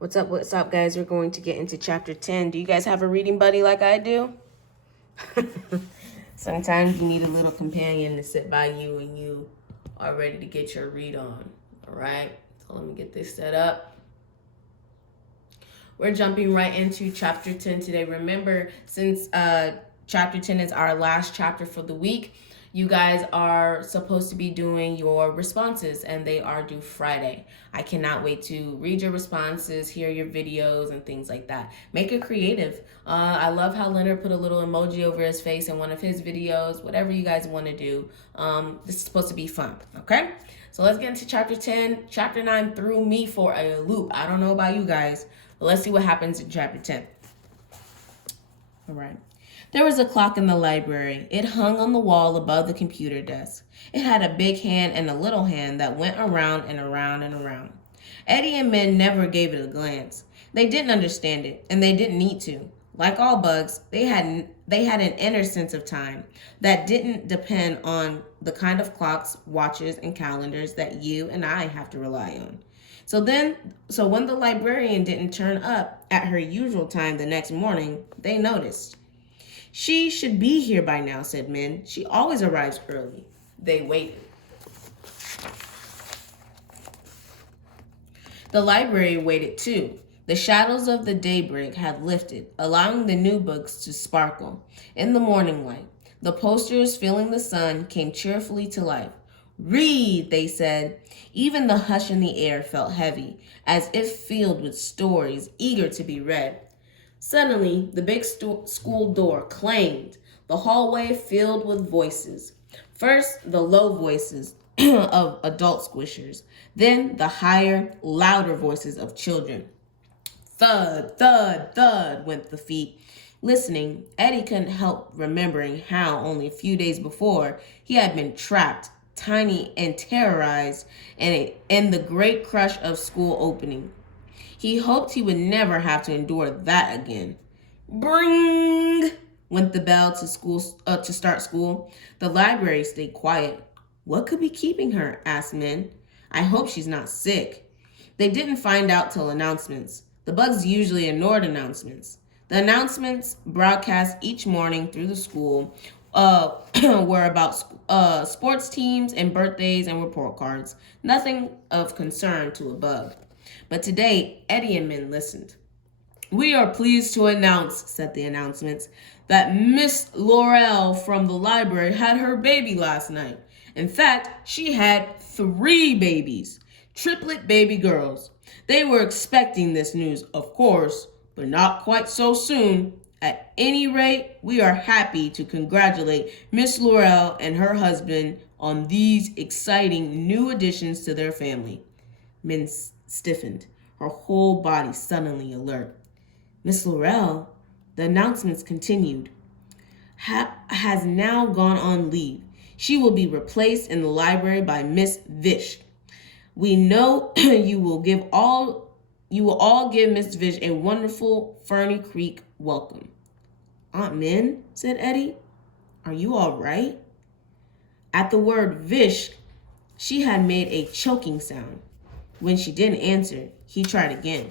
What's up, guys? We're going to get into chapter 10. Do you guys have a reading buddy like I do? Sometimes you need a little companion to sit by you when you are ready to get your read on. All right, so let me get this set up. We're jumping right into chapter 10 today. Remember, since chapter 10 is our last chapter for the week, you guys are supposed to be doing your responses, and they are due Friday. I cannot wait to read your responses, hear your videos, and things like that. Make it creative. I love how Leonard put a little emoji over his face in one of his videos. Whatever you guys want to do, this is supposed to be fun, okay? So let's get into chapter 10. Chapter 9 threw me for a loop. I don't know about you guys, but let's see what happens in chapter 10. All right. There was a clock in the library. It hung on the wall above the computer desk. It had a big hand and a little hand that went around and around and around. Eddie and Min never gave it a glance. They didn't understand it, and they didn't need to. Like all bugs, they had an inner sense of time that didn't depend on the kind of clocks, watches, and calendars that you and I have to rely on. So when the librarian didn't turn up at her usual time the next morning, they noticed. She should be here by now, said Min. She always arrives early. They waited. The library waited too. The shadows of the daybreak had lifted, allowing the new books to sparkle. In the morning light, the posters filling the sun came cheerfully to life. Read, they said. Even the hush in the air felt heavy, as if filled with stories eager to be read. Suddenly, the big school door clanged, the hallway filled with voices. First, the low voices of adult squishers, then the higher, louder voices of children. Thud, thud, thud went the feet. Listening, Eddie couldn't help remembering how only a few days before he had been trapped, tiny and terrorized in the great crush of school opening. He hoped he would never have to endure that again. Bring! Went the bell to start school. The library stayed quiet. What could be keeping her? Asked Min. I hope she's not sick. They didn't find out till announcements. The bugs usually ignored announcements. The announcements broadcast each morning through the school were about sports teams and birthdays and report cards. Nothing of concern to a bug. But today, Eddie and Min listened. We are pleased to announce, said the announcements, that Miss Laurel from the library had her baby last night. In fact, she had 3 babies, triplet baby girls. They were expecting this news, of course, but not quite so soon. At any rate, we are happy to congratulate Miss Laurel and her husband on these exciting new additions to their family. Min stiffened, her whole body suddenly alert. Miss Laurel, the announcements continued, has now gone on leave. She will be replaced in the library by Miss Vish. We know you will all give Miss Vish a wonderful Ferny Creek welcome. Aunt Min, said Eddie, are you all right? At the word Vish, she had made a choking sound. When she didn't answer, he tried again.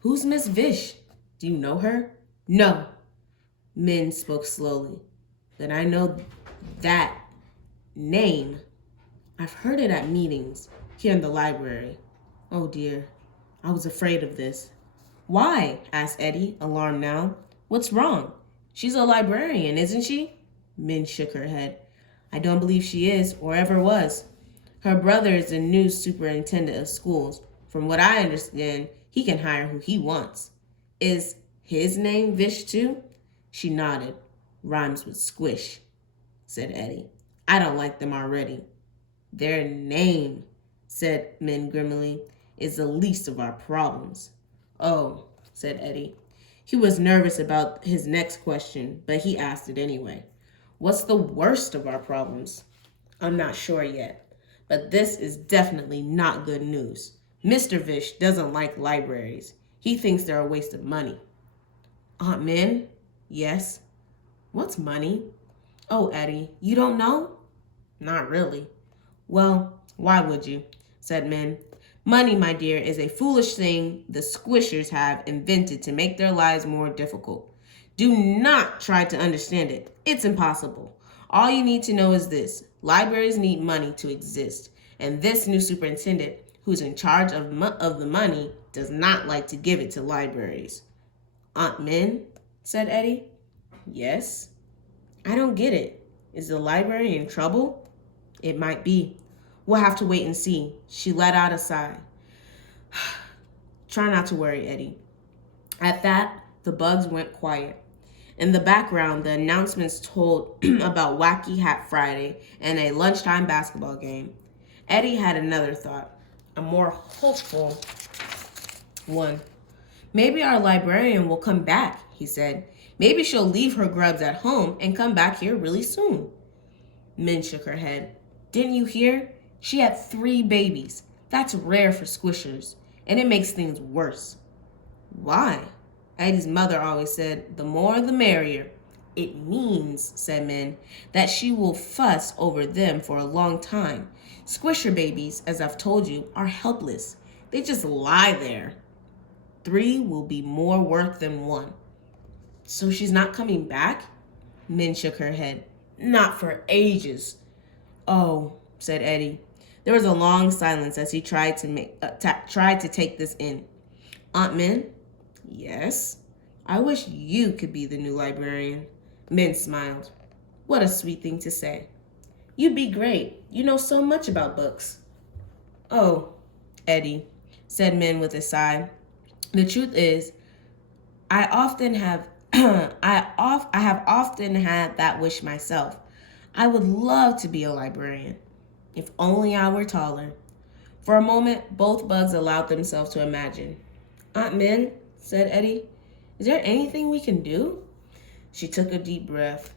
Who's Miss Vish? Do you know her? No. Min spoke slowly. Then I know that name. I've heard it at meetings here in the library. Oh dear, I was afraid of this. Why? Asked Eddie, alarmed now. What's wrong? She's a librarian, isn't she? Min shook her head. I don't believe she is or ever was. Her brother is the new superintendent of schools. From what I understand, he can hire who he wants. Is his name Vish too? She nodded. Rhymes with squish, said Eddie. I don't like them already. Their name, said Min grimly, is the least of our problems. Oh, said Eddie. He was nervous about his next question, but he asked it anyway. What's the worst of our problems? I'm not sure yet. But this is definitely not good news. Mr. Vish doesn't like libraries. He thinks they're a waste of money. Aunt Min? Yes. What's money? Oh, Eddie, you don't know? Not really. Well, why would you? Said Min. Money, my dear, is a foolish thing the squishers have invented to make their lives more difficult. Do not try to understand it. It's impossible. All you need to know is this. Libraries need money to exist, and this new superintendent, who's in charge of the money, does not like to give it to libraries. Aunt Min, said Eddie. Yes. I don't get it. Is the library in trouble? It might be. We'll have to wait and see. She let out a sigh. Try not to worry, Eddie. At that, the bugs went quiet. In the background, the announcements told about Wacky Hat Friday and a lunchtime basketball game. Eddie had another thought, a more hopeful one. Maybe our librarian will come back, he said. Maybe she'll leave her grubs at home and come back here really soon. Min shook her head. Didn't you hear? She had 3 babies. That's rare for squishers, and it makes things worse. Why? Eddie's mother always said, the more the merrier. It means, said Min, that she will fuss over them for a long time. Squisher babies, as I've told you, are helpless. They just lie there. 3 will be more work than 1. So she's not coming back? Min shook her head. Not for ages. Oh, said Eddie. There was a long silence as he tried to take this in. Aunt Min? Yes? I wish you could be the new librarian. Min smiled. What a sweet thing to say. You'd be great. You know so much about books. Oh, Eddie, said Min with a sigh. The truth is, I have often had that wish myself. I would love to be a librarian. If only I were taller. For a moment, both bugs allowed themselves to imagine. Aunt Min, said Eddie, is there anything we can do? She took a deep breath.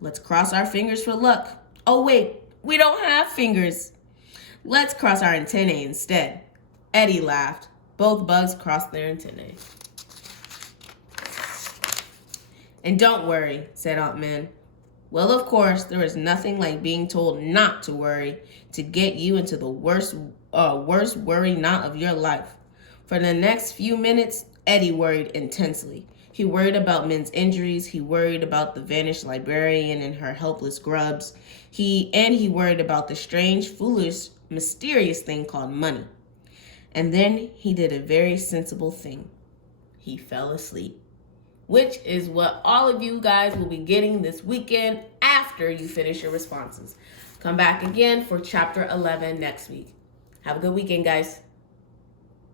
Let's cross our fingers for luck. Oh, wait, we don't have fingers. Let's cross our antennae instead. Eddie laughed. Both bugs crossed their antennae. And don't worry, said Aunt Min. Well, of course, there is nothing like being told not to worry to get you into the worst worry knot of your life. For the next few minutes, Eddie worried intensely. He worried about Min's injuries. He worried about the vanished librarian and her helpless grubs. He worried about the strange, foolish, mysterious thing called money. And then he did a very sensible thing. He fell asleep. Which is what all of you guys will be getting this weekend after you finish your responses. Come back again for chapter 11 next week. Have a good weekend, guys.